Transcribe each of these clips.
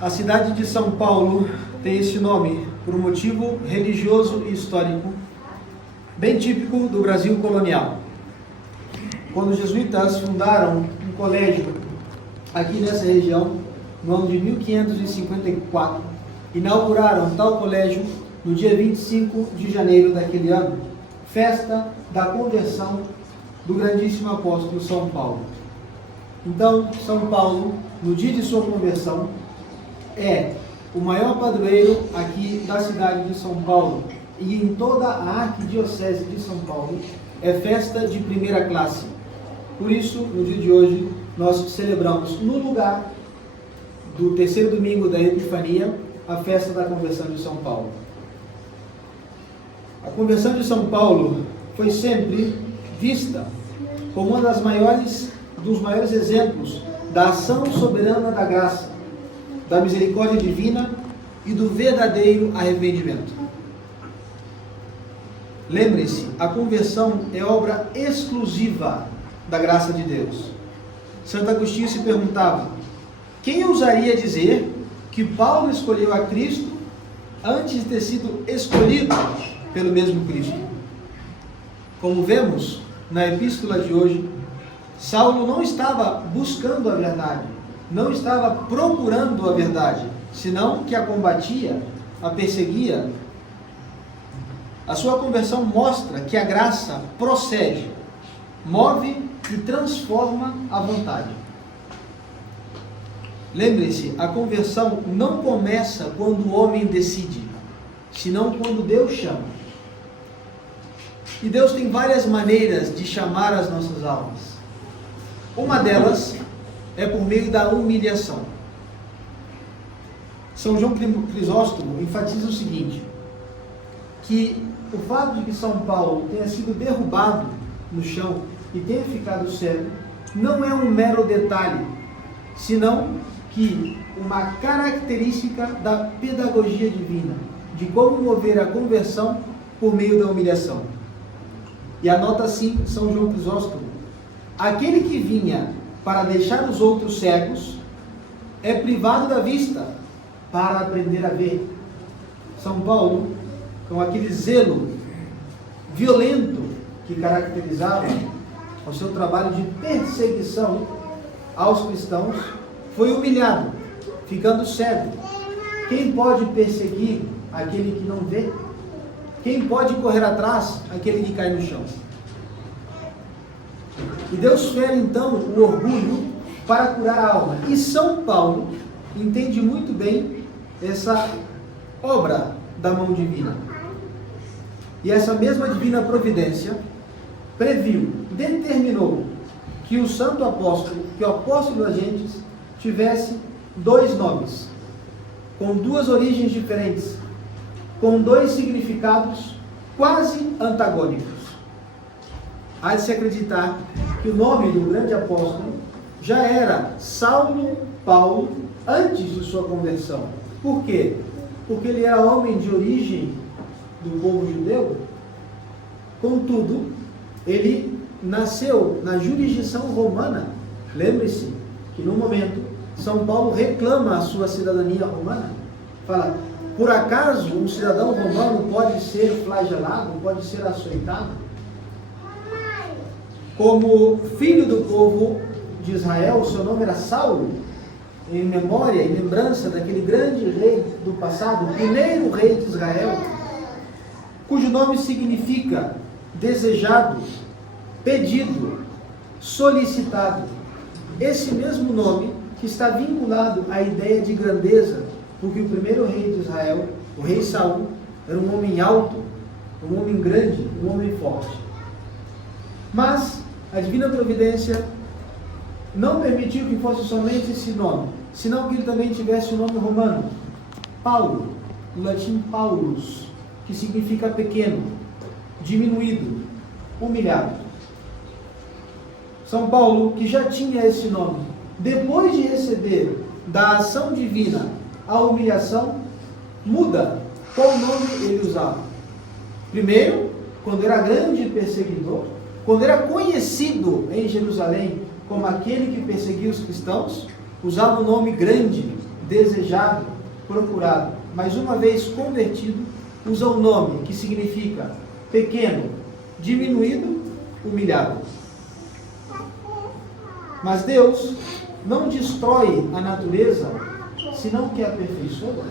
A cidade de São Paulo tem esse nome por um motivo religioso e histórico, bem típico do Brasil colonial. Quando os jesuítas fundaram um colégio aqui nessa região, no ano de 1554, inauguraram tal colégio no dia 25 de janeiro daquele ano, festa da conversão do grandíssimo apóstolo São Paulo. Então, São Paulo, no dia de sua conversão, é o maior padroeiro aqui da cidade de São Paulo, e em toda a arquidiocese de São Paulo é festa de primeira classe. Por isso, no dia de hoje, nós celebramos no lugar do terceiro domingo da Epifania a festa da conversão de São Paulo. A conversão de São Paulo foi sempre vista como um dos maiores exemplos da ação soberana da graça, da misericórdia divina e do verdadeiro arrependimento. Lembre-se, a conversão é obra exclusiva da graça de Deus. Santo Agostinho se perguntava: quem ousaria dizer que Paulo escolheu a Cristo antes de ter sido escolhido pelo mesmo Cristo? Como vemos na epístola de hoje, Saulo não estava buscando a verdade, não estava procurando a verdade, senão que a combatia, a perseguia. A sua conversão mostra que a graça procede, move e transforma a vontade. Lembre-se, a conversão não começa quando o homem decide, senão quando Deus chama. E Deus tem várias maneiras de chamar as nossas almas. Uma delas é por meio da humilhação. São João Crisóstomo enfatiza o seguinte, que o fato de que São Paulo tenha sido derrubado no chão e tenha ficado cego não é um mero detalhe, senão que uma característica da pedagogia divina, de como mover a conversão por meio da humilhação. E anota assim São João Crisóstomo: aquele que vinha para deixar os outros cegos é privado da vista para aprender a ver. São Paulo, com aquele zelo violento que caracterizava o seu trabalho de perseguição aos cristãos, foi humilhado, ficando cego. Quem pode perseguir aquele que não vê? Quem pode correr atrás aquele que cai no chão? E Deus fere então o orgulho para curar a alma. E São Paulo entende muito bem essa obra da mão divina. E essa mesma divina providência previu, determinou que o santo apóstolo, que o apóstolo das gentes, tivesse dois nomes, com duas origens diferentes, com dois significados quase antagônicos. Há de se acreditar que o nome do grande apóstolo já era Saulo Paulo antes de sua conversão. Por quê? Porque ele era homem de origem do povo judeu. Contudo, ele nasceu na jurisdição romana. Lembre-se que no momento São Paulo reclama a sua cidadania romana. Fala: por acaso um cidadão romano pode ser flagelado, pode ser açoitado? Como filho do povo de Israel, seu nome era Saulo, em memória, em lembrança daquele grande rei do passado, o primeiro rei de Israel, cujo nome significa desejado, pedido, solicitado. Esse mesmo nome que está vinculado à ideia de grandeza, porque o primeiro rei de Israel, o rei Saul, era um homem alto, um homem grande, um homem forte. Mas a divina providência não permitiu que fosse somente esse nome, senão que ele também tivesse o nome romano, Paulo, do latim Paulus, que significa pequeno, diminuído, humilhado. São Paulo, que já tinha esse nome, depois de receber da ação divina a humilhação, muda qual nome ele usava. Primeiro, quando era grande perseguidor, quando era conhecido em Jerusalém como aquele que perseguia os cristãos, usava o nome grande, desejado, procurado, mas uma vez convertido, usa um nome que significa pequeno, diminuído, humilhado. Mas Deus não destrói a natureza, senão que a aperfeiçoa.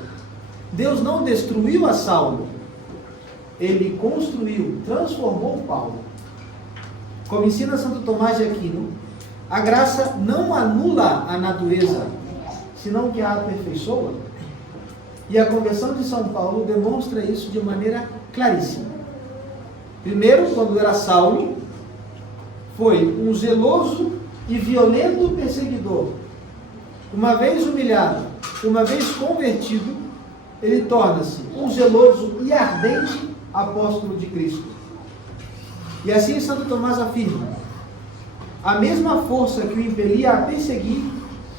Deus não destruiu a Saulo, ele construiu, transformou Paulo. Como ensina Santo Tomás de Aquino, a graça não anula a natureza, senão que a aperfeiçoa. E a conversão de São Paulo demonstra isso de maneira claríssima. Primeiro, quando era Saulo, foi um zeloso e violento perseguidor. Uma vez humilhado, uma vez convertido, ele torna-se um zeloso e ardente apóstolo de Cristo. E assim Santo Tomás afirma: a mesma força que o impelia a perseguir,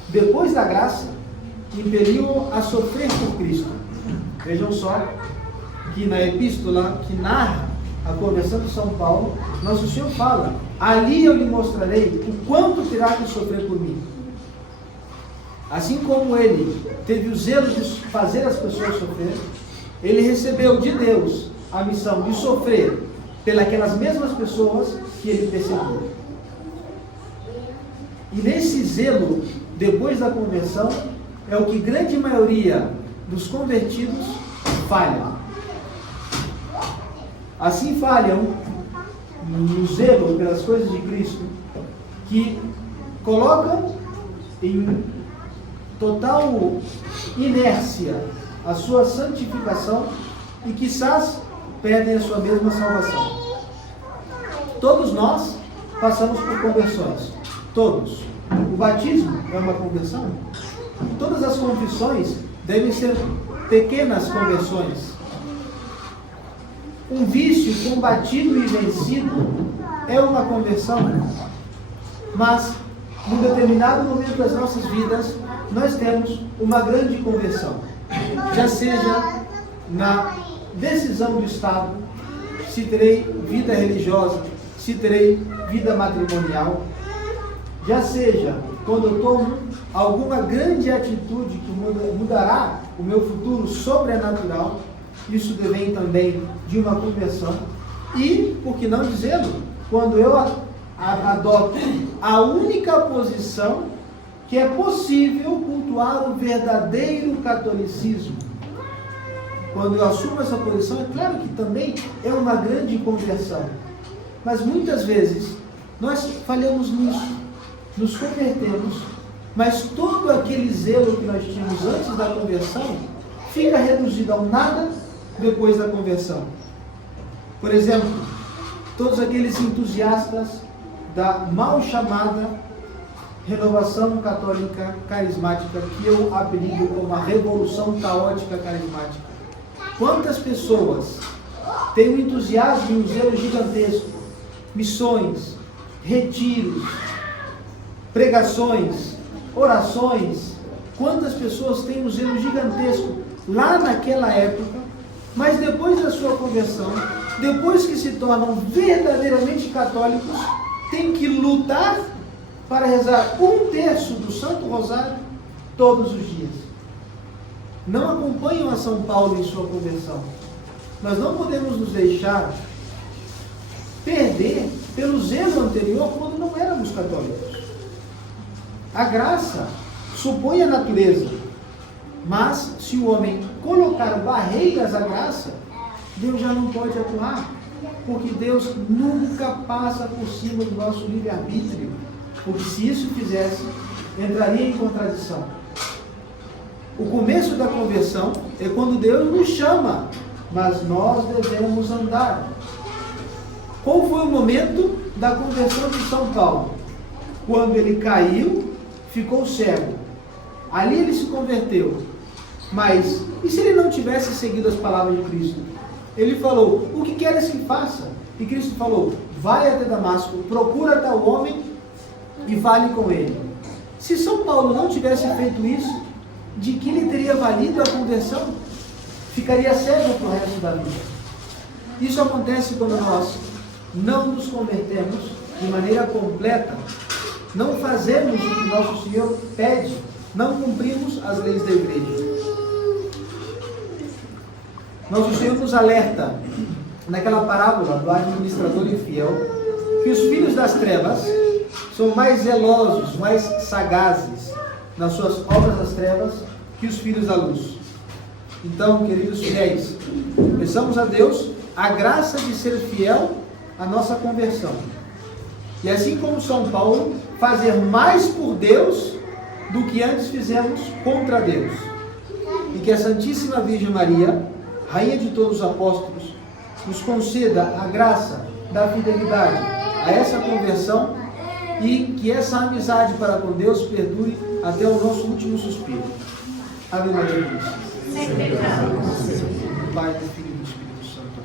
depois da graça, impeliu-o a sofrer por Cristo. Vejam só que na epístola que narra a conversão de São Paulo, Nosso Senhor fala: ali eu lhe mostrarei o quanto terá que sofrer por mim. Assim como ele teve o zelo de fazer as pessoas sofrer, ele recebeu de Deus a missão de sofrer pelas mesmas pessoas que ele perseguiu. E nesse zelo, depois da conversão, é o que grande maioria dos convertidos falham. Assim falham no zelo pelas coisas de Cristo, que colocam em total inércia a sua santificação e quizás perdem a sua mesma salvação. Todos nós passamos por conversões. Todos. O batismo é uma conversão. Todas as confissões devem ser pequenas conversões. Um vício combatido e vencido é uma conversão. Mas, num determinado momento das nossas vidas, nós temos uma grande conversão. Já seja na decisão do Estado, se terei vida religiosa, se terei vida matrimonial, já seja quando eu tomo alguma grande atitude que mudará o meu futuro sobrenatural, isso devém também de uma conversão. E, por que não dizê-lo, quando eu adoto a única posição que é possível cultuar o verdadeiro catolicismo. Quando eu assumo essa posição, é claro que também é uma grande conversão. Mas muitas vezes nós falhamos nisso, nos convertemos, mas todo aquele zelo que nós tínhamos antes da conversão fica reduzido ao nada depois da conversão. Por exemplo, todos aqueles entusiastas da mal chamada renovação católica carismática, que eu apelido como a revolução caótica carismática. Quantas pessoas têm um entusiasmo e um zelo gigantesco? Missões, retiros, pregações, orações. Quantas pessoas têm um zelo gigantesco lá naquela época, mas depois da sua conversão, depois que se tornam verdadeiramente católicos, têm que lutar para rezar 1/3 do Santo Rosário todos os dias. Não acompanham a São Paulo em sua conversão. Nós não podemos nos deixar perder pelo zelo anterior quando não éramos católicos. A graça supõe a natureza, mas se o homem colocar barreiras à graça, Deus já não pode atuar, porque Deus nunca passa por cima do nosso livre-arbítrio, porque se isso fizesse, entraria em contradição. O começo da conversão é quando Deus nos chama, mas nós devemos andar. Qual foi o momento da conversão de São Paulo? Quando ele caiu, ficou cego. Ali ele se converteu. Mas, e se ele não tivesse seguido as palavras de Cristo? Ele falou: o que queres que faça? E Cristo falou: vai até Damasco, procura tal homem e fale com ele. Se São Paulo não tivesse feito isso, de que lhe teria valido a conversão? Ficaria cego para o resto da vida. Isso acontece quando nós não nos convertemos de maneira completa, não fazemos o que nosso Senhor pede, não cumprimos as leis da igreja. Nosso Senhor nos alerta, naquela parábola do administrador infiel, que os filhos das trevas são mais zelosos, mais sagazes nas suas obras das trevas que os filhos da luz. Então, queridos fiéis, peçamos a Deus a graça de ser fiel à nossa conversão. E assim como São Paulo, fazer mais por Deus do que antes fizemos contra Deus. E que a Santíssima Virgem Maria, Rainha de todos os apóstolos, nos conceda a graça da fidelidade a essa conversão e que essa amizade para com Deus perdure até o nosso último suspiro. Ave Maria Puríssima. Pai, do Filho e do Espírito Santo.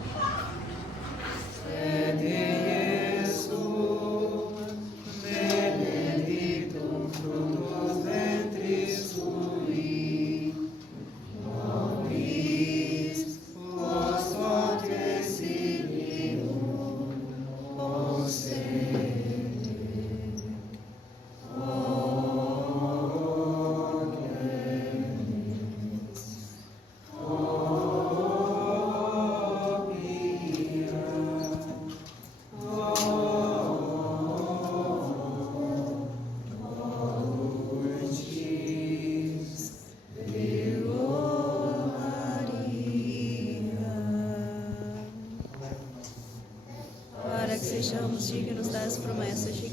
Sejamos dignos das promessas de